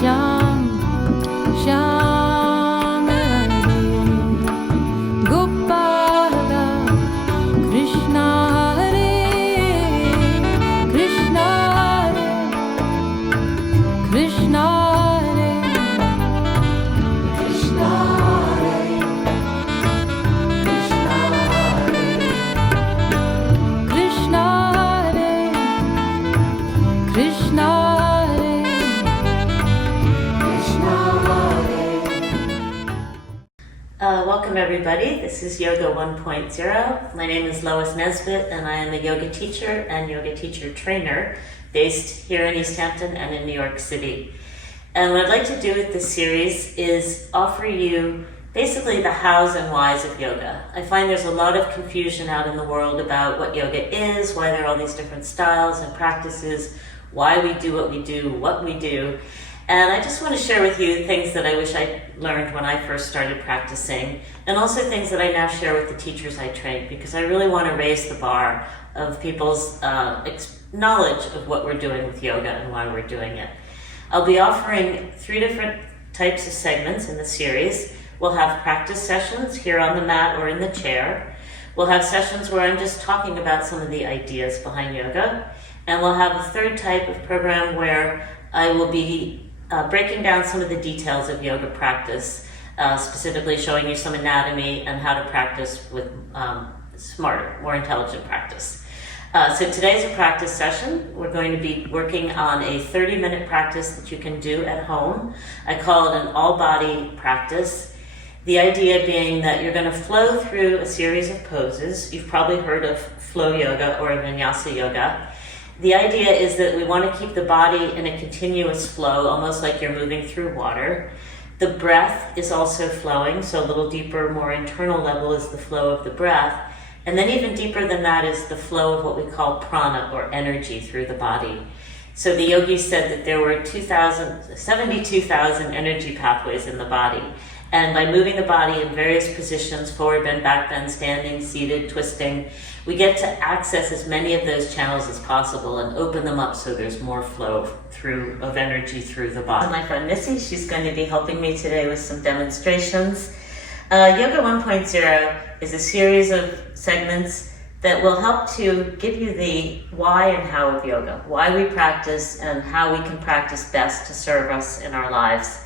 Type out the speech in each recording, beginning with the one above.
Shyam Shyam Hare Gopal Krishna Hare Krishna Hare Krishna Hare Krishna Hare Krishna Hare Krishna Hare Krishna Hare Welcome everybody. This is Yoga 1.0. My name is Lois Nesbitt and I am a yoga teacher and yoga teacher trainer based here in East Hampton and in New York City. And what I'd like to do with this series is offer you basically the hows and whys of yoga. I find there's a lot of confusion out in the world about what yoga is, why there are all these different styles and practices, why we do what we do, what we do. And I just want to share with you things that I wish I learned when I first started practicing, and also things that I now share with the teachers I train, because I really want to raise the bar of people's knowledge of what we're doing with yoga and why we're doing it. I'll be offering 3 different types of segments in the series. We'll have practice sessions here on the mat or in the chair. We'll have sessions where I'm just talking about some of the ideas behind yoga. And we'll have a 3rd type of program where I will be breaking down some of the details of yoga practice, specifically showing you some anatomy and how to practice with smarter, more intelligent practice. So today's a practice session. We're going to be working on a 30-minute practice that you can do at home. I call it an all-body practice. The idea being that you're going to flow through a series of poses. You've probably heard of flow yoga or vinyasa yoga. The idea is that we want to keep the body in a continuous flow, almost like you're moving through water. The breath is also flowing, so a little deeper, more internal level is the flow of the breath. And then even deeper than that is the flow of what we call prana, or energy, through the body. So the yogis said that there were 72,000 energy pathways in the body. And by moving the body in various positions, forward bend, back bend, standing, seated, twisting, we get to access as many of those channels as possible and open them up so there's more flow of energy through the body. My friend Missy, she's going to be helping me today with some demonstrations. Yoga 1.0 is a series of segments that will help to give you the why and how of yoga, why we practice and how we can practice best to serve us in our lives.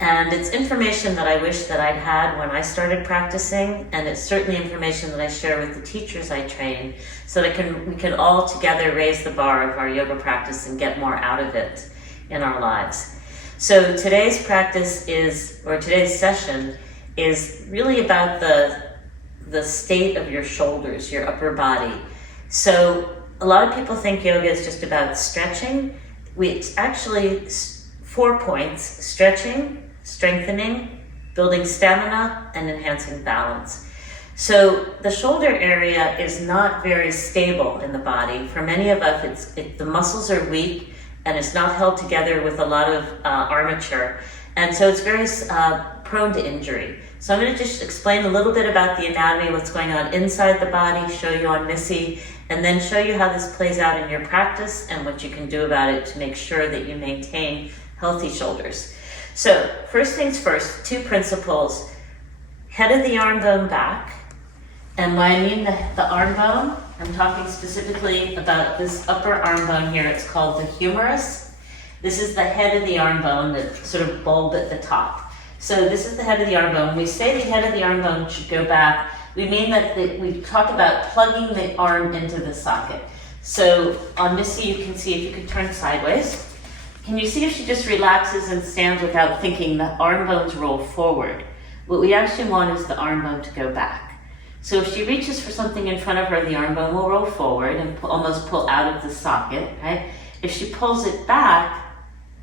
And it's information that I wish that I'd had when I started practicing, and it's certainly information that I share with the teachers I train so that we can all together raise the bar of our yoga practice and get more out of it in our lives. So today's today's session is really about the state of your shoulders, your upper body. So a lot of people think yoga is just about stretching. It's actually 4 points: stretching, strengthening, building stamina, and enhancing balance. So the shoulder area is not very stable in the body. For many of us, the muscles are weak and it's not held together with a lot of armature. And so it's very prone to injury. So I'm going to just explain a little bit about the anatomy, what's going on inside the body, show you on Missy, and then show you how this plays out in your practice and what you can do about it to make sure that you maintain healthy shoulders. So first things first, 2 principles: head of the arm bone back. And when I mean the arm bone, I'm talking specifically about this upper arm bone here. It's called the humerus. This is the head of the arm bone, the sort of bulb at the top. So this is the head of the arm bone. When we say the head of the arm bone should go back, we mean that we talk about plugging the arm into the socket. So on Missy, you can see, if you could turn sideways, can you see if she just relaxes and stands without thinking the arm bones roll forward? What we actually want is the arm bone to go back. So if she reaches for something in front of her, the arm bone will roll forward and almost pull out of the socket, right? If she pulls it back,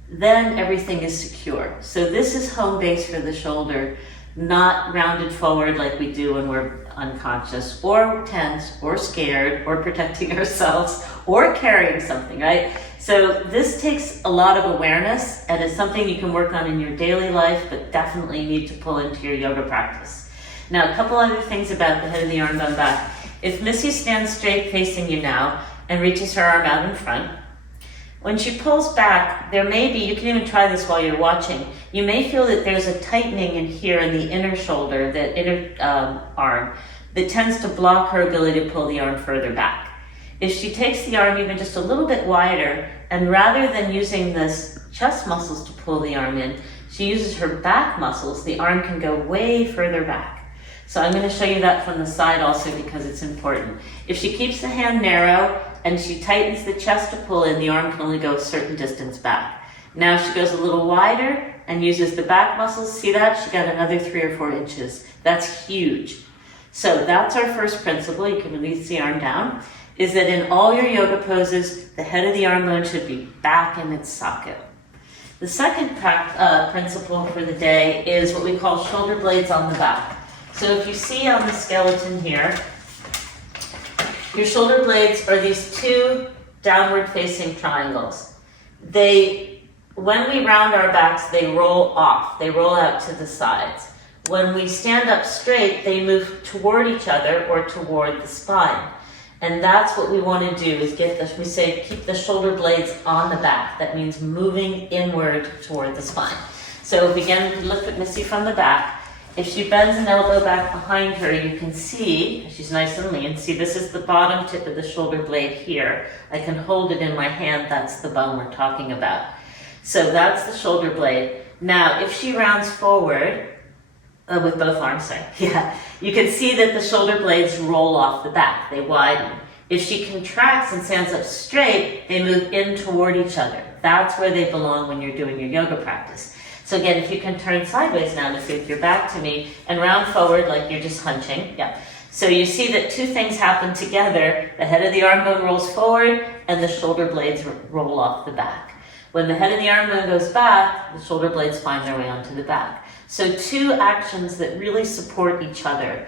then everything is secure. So this is home base for the shoulder, not rounded forward like we do when we're unconscious or tense or scared or protecting ourselves or carrying something, right? So this takes a lot of awareness and is something you can work on in your daily life, but definitely need to pull into your yoga practice. Now, a couple other things about the head of the arm bone back. If Missy stands straight facing you now and reaches her arm out in front, When she pulls back, there may be, you can even try this while you're watching, you may feel that there's a tightening in here in the inner shoulder, the inner arm, that tends to block her ability to pull the arm further back. If she takes the arm even just a little bit wider, and rather than using this chest muscles to pull the arm in, she uses her back muscles, the arm can go way further back. So I'm going to show you that from the side also because it's important. If she keeps the hand narrow and she tightens the chest to pull in, the arm can only go a certain distance back. Now she goes a little wider and uses the back muscles. See that? She got another 3 or 4 inches. That's huge. So that's our first principle. You can release the arm down. Is that in all your yoga poses, the head of the arm bone should be back in its socket. The second principle for the day is what we call shoulder blades on the back. So if you see on the skeleton here, your shoulder blades are these 2 downward facing triangles. When we round our backs, they roll off. They roll out to the sides. When we stand up straight, they move toward each other or toward the spine. And that's what we want to do is keep the shoulder blades on the back. That means moving inward toward the spine. So again, we can look at Missy from the back. If she bends an elbow back behind her, you can see, she's nice and lean, see this is the bottom tip of the shoulder blade here. I can hold it in my hand, that's the bone we're talking about. So that's the shoulder blade. Now, if she rounds forward, with both arms, you can see that the shoulder blades roll off the back, they widen. If she contracts and stands up straight, they move in toward each other. That's where they belong when you're doing your yoga practice. So again, if you can turn sideways now with your back to me and round forward like you're just hunching. So you see that 2 things happen together. The head of the arm bone rolls forward and the shoulder blades roll off the back. When the head of the arm bone goes back, the shoulder blades find their way onto the back. So 2 actions that really support each other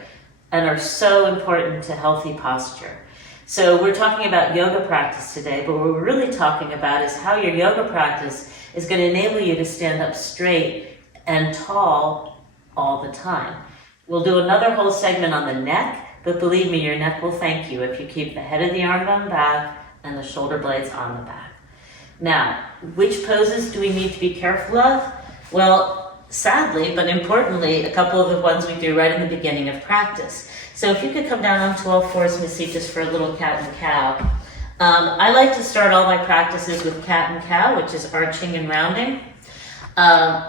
and are so important to healthy posture. So we're talking about yoga practice today, but what we're really talking about is how your yoga practice is going to enable you to stand up straight and tall all the time. We'll do another whole segment on the neck, but believe me, your neck will thank you if you keep the head of the arm bone back and the shoulder blades on the back. Now, which poses do we need to be careful of? Well, sadly, but importantly, a couple of the ones we do right in the beginning of practice. So if you could come down onto all fours, Missy, just for a little cat and cow. I like to start all my practices with cat and cow, which is arching and rounding.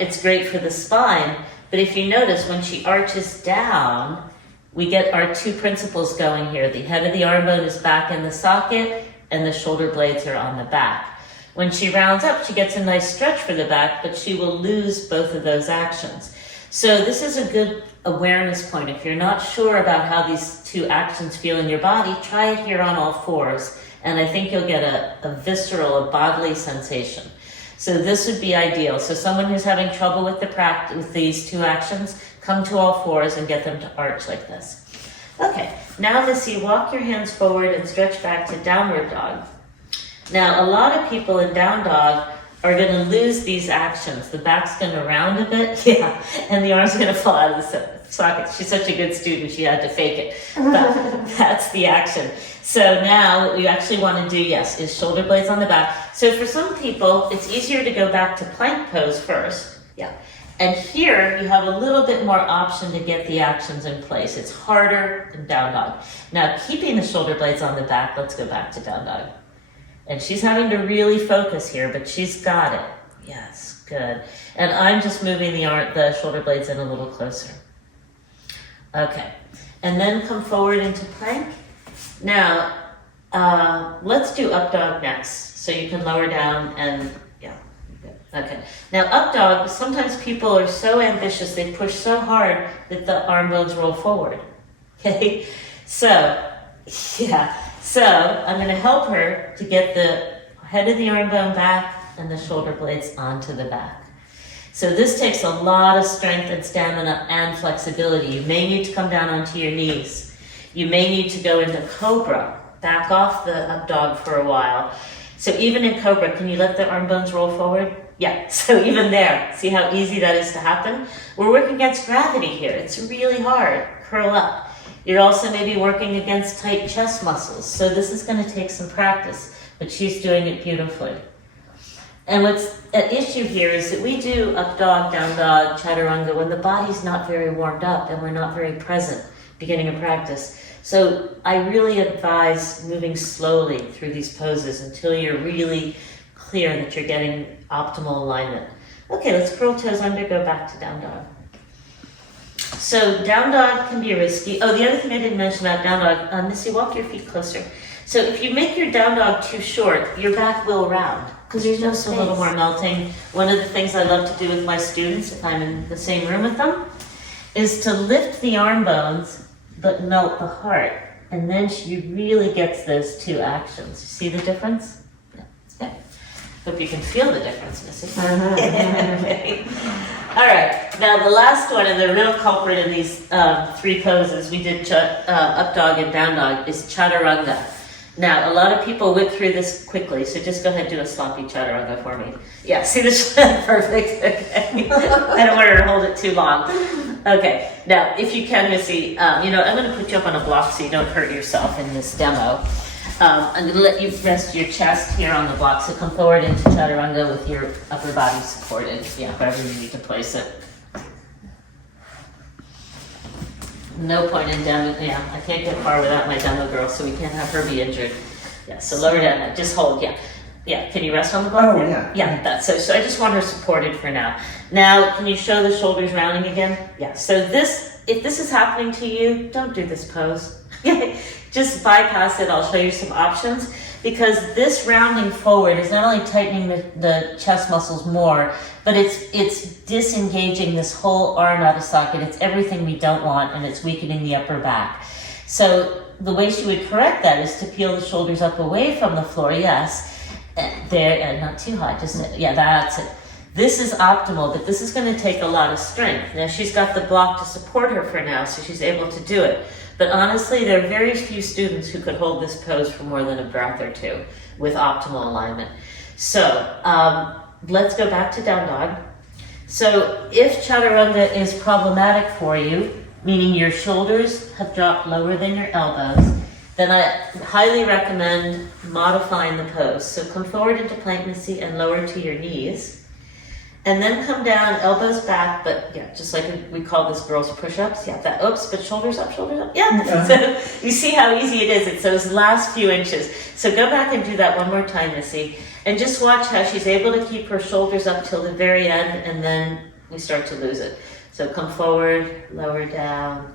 It's great for the spine, but if you notice, when she arches down, we get our 2 principles going here. The head of the arm bone is back in the socket, and the shoulder blades are on the back. When she rounds up, she gets a nice stretch for the back, but she will lose both of those actions. So this is a good awareness point. If you're not sure about how these 2 actions feel in your body, try it here on all fours, and I think you'll get a visceral, a bodily sensation. So this would be ideal. So someone who's having trouble with the practice with these 2 actions, come to all fours and get them to arch like this. Okay, now Missy, walk your hands forward and stretch back to downward dog. Now, a lot of people in down dog are going to lose these actions. The back's going to round a bit, and the arm's going to fall out of the socket. She's such a good student, she had to fake it. But that's the action. So now what we actually want to do, is shoulder blades on the back. So for some people, it's easier to go back to plank pose first. And here, you have a little bit more option to get the actions in place. It's harder in down dog. Now, keeping the shoulder blades on the back, let's go back to down dog. And she's having to really focus here, but she's got it. Yes, good. And I'm just moving the shoulder blades in a little closer. Okay, and then come forward into plank. Now, let's do up dog next. So you can lower down and, okay. Now up dog, sometimes people are so ambitious, they push so hard that the arm bones roll forward. Okay, so I'm going to help her to get the head of the arm bone back and the shoulder blades onto the back. So this takes a lot of strength and stamina and flexibility. You may need to come down onto your knees. You may need to go into cobra, back off the up dog for a while. So even in cobra, can you let the arm bones roll forward? Yeah, so even there, see how easy that is to happen? We're working against gravity here. It's really hard. Curl up. You're also maybe working against tight chest muscles. So this is going to take some practice, but she's doing it beautifully. And what's at issue here is that we do up dog, down dog, chaturanga when the body's not very warmed up and we're not very present beginning of practice. So I really advise moving slowly through these poses until you're really clear that you're getting optimal alignment. Okay, let's curl toes under, go back to down dog. So down dog can be risky. Oh, the other thing I didn't mention about down dog, Missy, walk your feet closer. So if you make your down dog too short, your back will round because there's no space. A little more melting. One of the things I love to do with my students, if I'm in the same room with them, is to lift the arm bones but melt the heart. And then she really gets those two actions. You see the difference? Yeah. Hope you can feel the difference, Missy. Okay. All right, now the last one and the real culprit in these three poses, we did up dog and down dog, is chaturanga. Now, a lot of people whip through this quickly, so just go ahead and do a sloppy chaturanga for me. Yeah, see this? Perfect, okay. I don't want her to hold it too long. Okay, now, if you can, Missy, I'm going to put you up on a block so you don't hurt yourself in this demo. I'm going to let you rest your chest here on the block, so come forward into chaturanga with your upper body supported, wherever you need to place it. No point in demo, I can't get far without my demo girl, so we can't have her be injured. Yeah, so lower down, just hold, Yeah, can you rest on the block? Oh, yeah. Yeah, that's so I just want her supported for now. Now, can you show the shoulders rounding again? Yeah, so if this is happening to you, don't do this pose. Just bypass it, I'll show you some options. Because this rounding forward is not only tightening the chest muscles more, but it's disengaging this whole arm out of socket. It's everything we don't want, and it's weakening the upper back. So the way she would correct that is to peel the shoulders up away from the floor, yes. There, not too high, just, that's it. This is optimal, but this is gonna take a lot of strength. Now she's got the block to support her for now, so she's able to do it. But honestly, there are very few students who could hold this pose for more than a breath or two with optimal alignment. So let's go back to down dog. So if chaturanga is problematic for you, meaning your shoulders have dropped lower than your elbows, then I highly recommend modifying the pose. So come forward into plank, Missy, and lower to your knees. And then come down, elbows back, but just like we call this girls push-ups. But shoulders up. So you see how easy it is. It's those last few inches. So go back and do that one more time, Missy. And just watch how she's able to keep her shoulders up till the very end, and then we start to lose it. So come forward, lower down.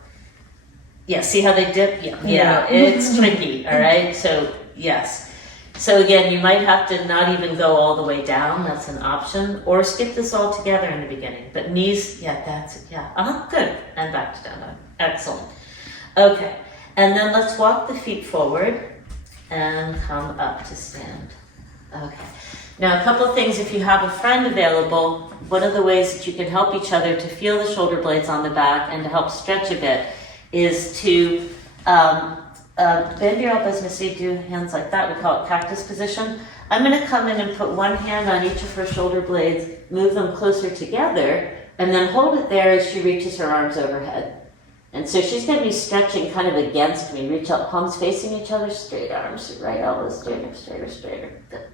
Yeah, see how they dip? Yeah, it's tricky, all right? So, yes. So again, you might have to not even go all the way down, that's an option, or skip this all together in the beginning. But knees, that's it, good. And back to down dog, excellent. Okay, and then let's walk the feet forward and come up to stand. Okay, now a couple of things, if you have a friend available, one of the ways that you can help each other to feel the shoulder blades on the back and to help stretch a bit is to bend your elbows, Missy, do hands like that. We call it cactus position. I'm going to come in and put one hand on each of her shoulder blades, move them closer together, and then hold it there as she reaches her arms overhead. And so she's going to be stretching kind of against me. Reach up, palms facing each other, straight arms, right elbow straighter. Good.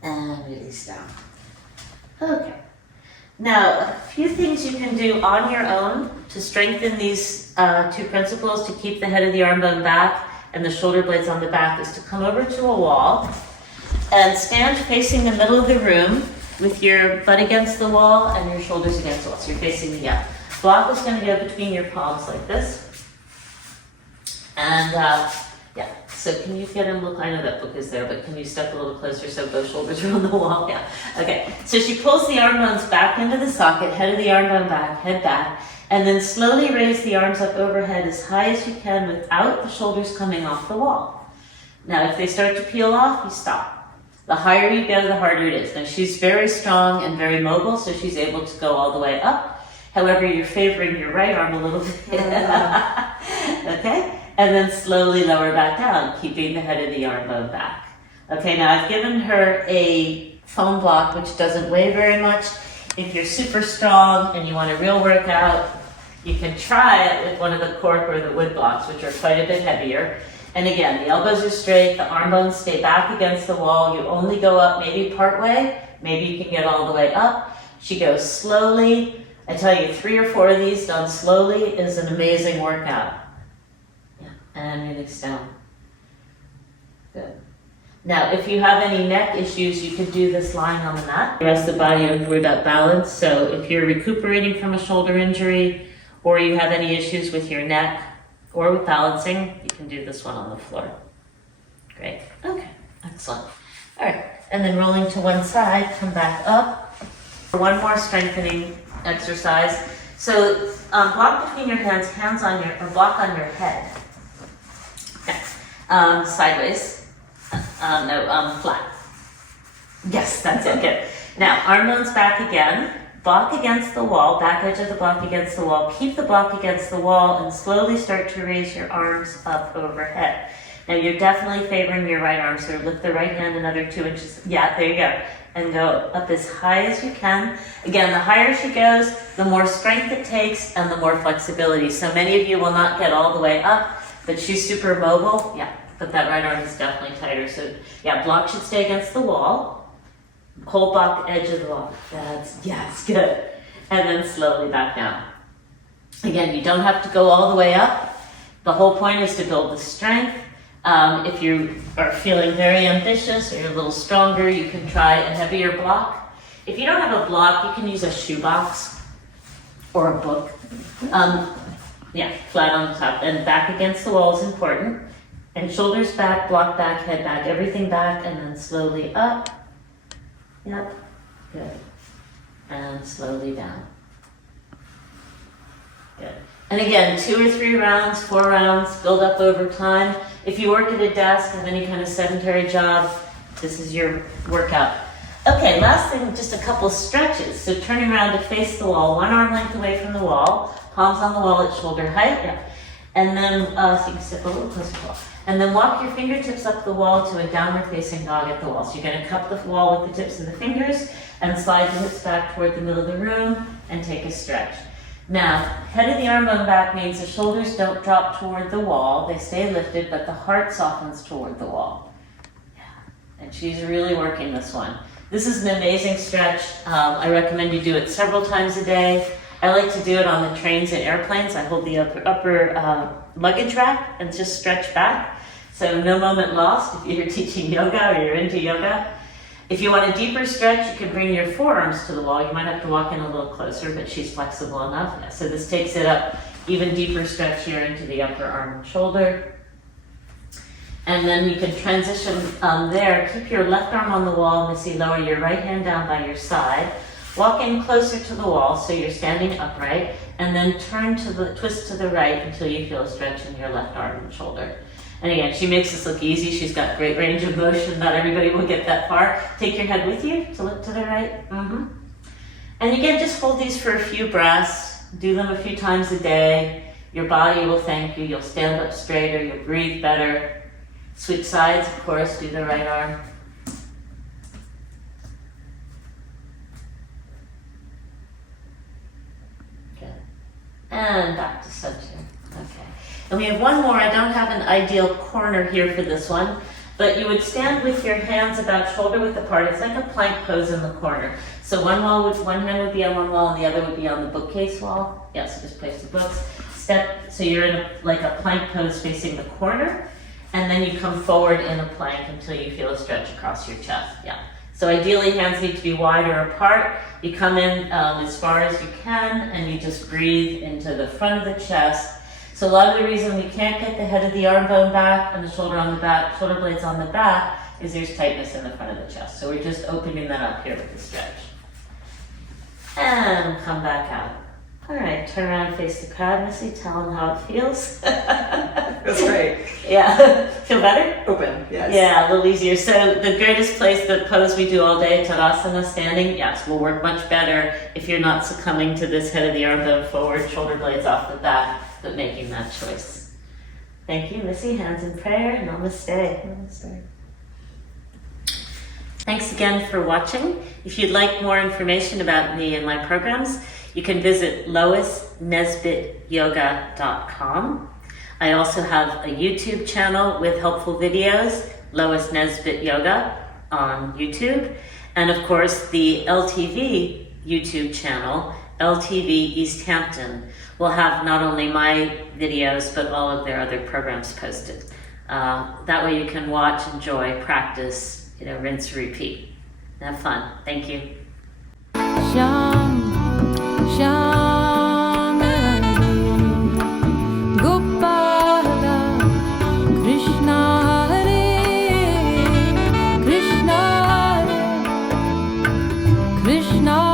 And release down. Okay. Now, a few things you can do on your own to strengthen these two principles to keep the head of the arm bone back and the shoulder blades on the back is to come over to a wall and stand facing the middle of the room with your butt against the wall and your shoulders against the wall. So you're facing the block is going to go between your palms like this. And so can you get him, look, I know that book is there, but can you step a little closer so both shoulders are on the wall? Yeah, okay. So she pulls the arm bones back into the socket, head of the arm bone back, head back, and then slowly raise the arms up overhead as high as you can without the shoulders coming off the wall. Now, if they start to peel off, you stop. The higher you go, the harder it is. Now, she's very strong and very mobile, so she's able to go all the way up. However, you're favoring your right arm a little bit. Okay? And then slowly lower back down, keeping the head of the arm bone back. Okay, now I've given her a foam block, which doesn't weigh very much. If you're super strong and you want a real workout, you can try it with one of the cork or the wood blocks, which are quite a bit heavier. And again, the elbows are straight, the arm bones stay back against the wall. You only go up maybe part way, maybe you can get all the way up. She goes slowly. I tell you, 3 or 4 of these done slowly is an amazing workout. Yeah, and release down. Good. Now, if you have any neck issues, you can do this lying on the mat. The rest of the body, you don't worry about balance. So if you're recuperating from a shoulder injury, or you have any issues with your neck or with balancing, you can do this one on the floor. Great. Okay, excellent. All right, and then rolling to one side, come back up. One more strengthening exercise. So block between your hands, hands on your, or block on your head. Okay. Sideways. Flat. Yes, that's it. Good. Now, arm bones back again. Block against the wall, back edge of the block against the wall. Keep the block against the wall and slowly start to raise your arms up overhead. Now, you're definitely favoring your right arm, so lift the right hand another 2 inches. Yeah, there you go. And go up as high as you can. Again, the higher she goes, the more strength it takes and the more flexibility. So many of you will not get all the way up, but she's super mobile. Yeah, but that right arm is definitely tighter. So yeah, block should stay against the wall. Hold block the edge of the wall. Yes, good. And then slowly back down. Again, you don't have to go all the way up. The whole point is to build the strength. If you are feeling very ambitious or you're a little stronger, you can try a heavier block. If you don't have a block, you can use a shoebox or a book. Yeah, flat on the top. And back against the wall is important. And shoulders back, block back, head back, everything back, and then slowly up. Yep, good. And slowly down. Good. And again, 2 or 3 rounds, 4 rounds, build up over time. If you work at a desk, have any kind of sedentary job, this is your workout. Okay, last thing, just a couple stretches. So turning around to face the wall, one arm length away from the wall, palms on the wall at shoulder height. Yeah. And then, so you can sit a little closer to the wall. And then walk your fingertips up the wall to a downward facing dog at the wall. So you're going to cup the wall with the tips of the fingers and slide your hips back toward the middle of the room and take a stretch. Now, head of the arm bone back means the shoulders don't drop toward the wall. They stay lifted, but the heart softens toward the wall. Yeah. And she's really working this one. This is an amazing stretch. I recommend you do it several times a day. I like to do it on the trains and airplanes. I hold the upper luggage rack and just stretch back. So no moment lost if you're teaching yoga or you're into yoga. If you want a deeper stretch, you can bring your forearms to the wall. You might have to walk in a little closer, but she's flexible enough. Yeah, so this takes it up, even deeper stretch here into the upper arm and shoulder. And then you can transition there. Keep your left arm on the wall, Missy. Lower your right hand down by your side. Walk in closer to the wall so you're standing upright, and then twist to the right until you feel a stretch in your left arm and shoulder. And again, she makes this look easy. She's got great range of motion. Not everybody will get that far. Take your head with you to look to the right. And again, just hold these for a few breaths. Do them a few times a day. Your body will thank you. You'll stand up straighter. You'll breathe better. Switch sides, of course. Do the right arm. Good. And back to center. Okay. And we have one more. I don't have an ideal corner here for this one, but you would stand with your hands about shoulder width apart. It's like a plank pose in the corner. So one hand would be on one wall and the other would be on the bookcase wall. Yeah, so just place the books. Step, so you're in like a plank pose facing the corner, and then you come forward in a plank until you feel a stretch across your chest. Yeah. So ideally, hands need to be wider apart. You come in as far as you can, and you just breathe into the front of the chest. So a lot of the reason we can't get the head of the arm bone back and the shoulder on the back, shoulder blades on the back, is there's tightness in the front of the chest. So we're just opening that up here with the stretch. And come back out. All right, turn around and face the crowd, Missy. Tell them how it feels. That's right. Yeah. Feel better? Open, yes. Yeah, a little easier. So the greatest place, the pose we do all day, Tadasana, standing, yes, will work much better if you're not succumbing to this head of the arm bone forward, shoulder blades off the back, but making that choice. Thank you, Missy. Hands in prayer. Namaste. Namaste. Thanks again for watching. If you'd like more information about me and my programs, you can visit loisnesbittyoga.com. I also have a YouTube channel with helpful videos, Lois Nesbitt Yoga on YouTube. And of course, the LTV YouTube channel, LTV East Hampton, will have not only my videos, but all of their other programs posted. That way you can watch, enjoy, practice, rinse, repeat. Have fun. Thank you. Sham, Sham Hare Gopala Krishna Hare Krishna Hare Krishna